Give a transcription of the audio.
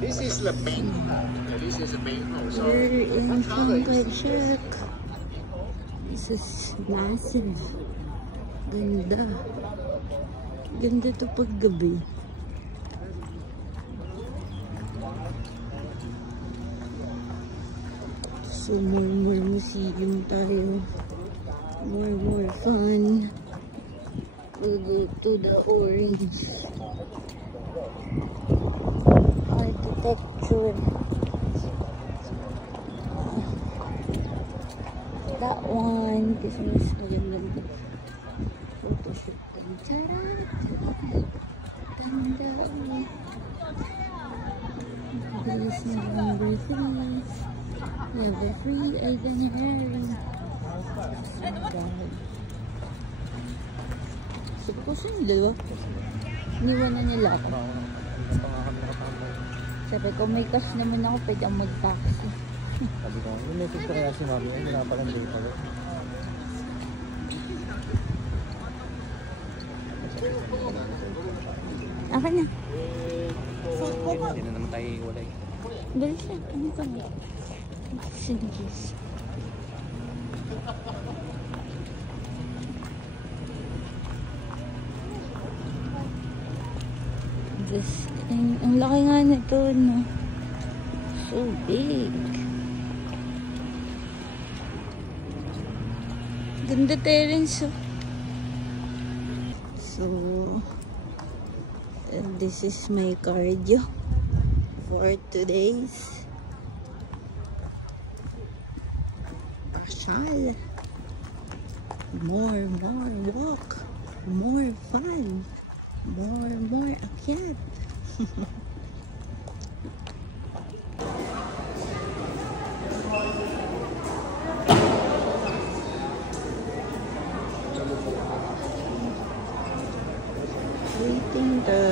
This is the main. This is the main hall. So we're in Pangkajak. This is massive. Ganda. Ganda to pag gabi. So more museum tayo. More fun. We'll go to the orange. Architecture. That one. Kasi mas magandang photoshoot. Charot! Ganda. This is number 3. Number 3, itinerary. Sabi ko saan yung dalawa? Iniwan na nila ako. Sabi ko may cash naman ako, pwede akong mag-taxi. Sabi ko, yung message ko kaya si Mami, hindi na palang day pala. Akin na. Hindi na naman tayo iwalay. Bilis na. Ano pa nga? Sinigis. This, ang laki nga nito, no? So big. Ganda terrace, oh. So, this is my cardio for today's pasyal. More walk, more fun, more akyat. Waiting the